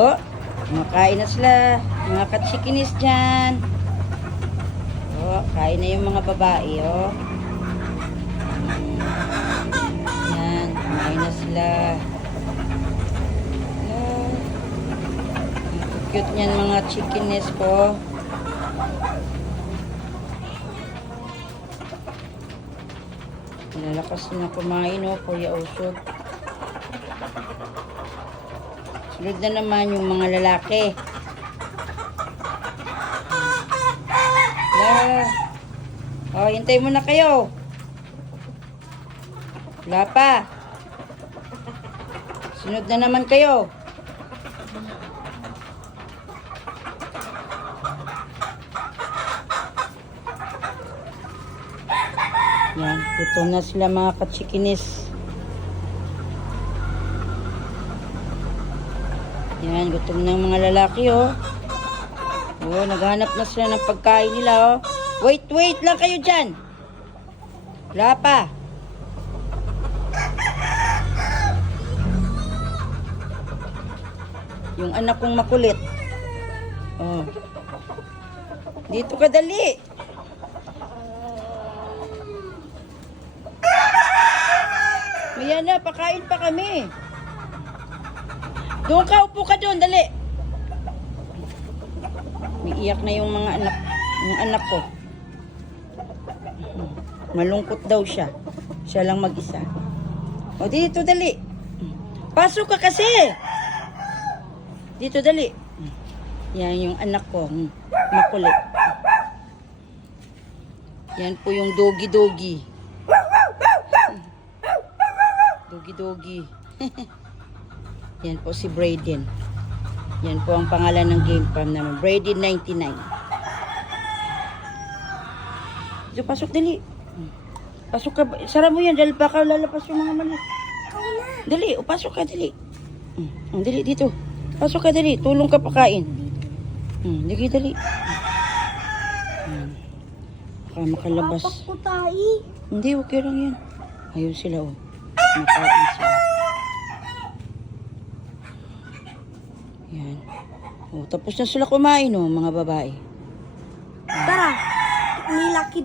Oh, kumakain na sila. Mga katsikinis dyan. Oh, kain na yung mga babae, oh. Yan, kumain na sila. Oh, cute niyan mga chikinis ko. Lalakas na kumain, oh, Kuya Usog. Sunod na naman yung mga lalaki. Oh, hintay mo na kayo. Wala pa. Sunod na naman kayo. Yan, gutom na sila mga katsikinis. Yan, gutom ng mga lalaki, oh. Oh, naghanap na sila ng pagkain nila, oh. Wait lang kayo dyan. Wala pa. Yung anak kong makulit. Oh. Dito ka dali. Ayan na, pakain pa kami. Doon ka, upo ka doon, dali. Umiiyak na yung mga anak ko. Malungkot daw siya. Siya lang mag-isa. O, dito, dali. Pasok ka kasi. Dito, dali. Yan yung anak ko. Makulit. Yan po yung dogi-dogi. Dogi-dogi. Yan po si Braden. Yan po ang pangalan ng game farm namin. Braden 99. So, pasok, dali. Pasok ka. Sara mo yan dahil baka lalapas yung mga mali. Dali, pasok ka, dali. Dali, dito. Pasok ka, dali. Tulong ka pakain. Dali, dali. Baka makalabas. Papak ko tayo. Hindi, okay lang yan. Ayun sila, oh. Makain sila. Yan. Oh, tapos na sila kumain, oh, mga babae. Tara, nilakid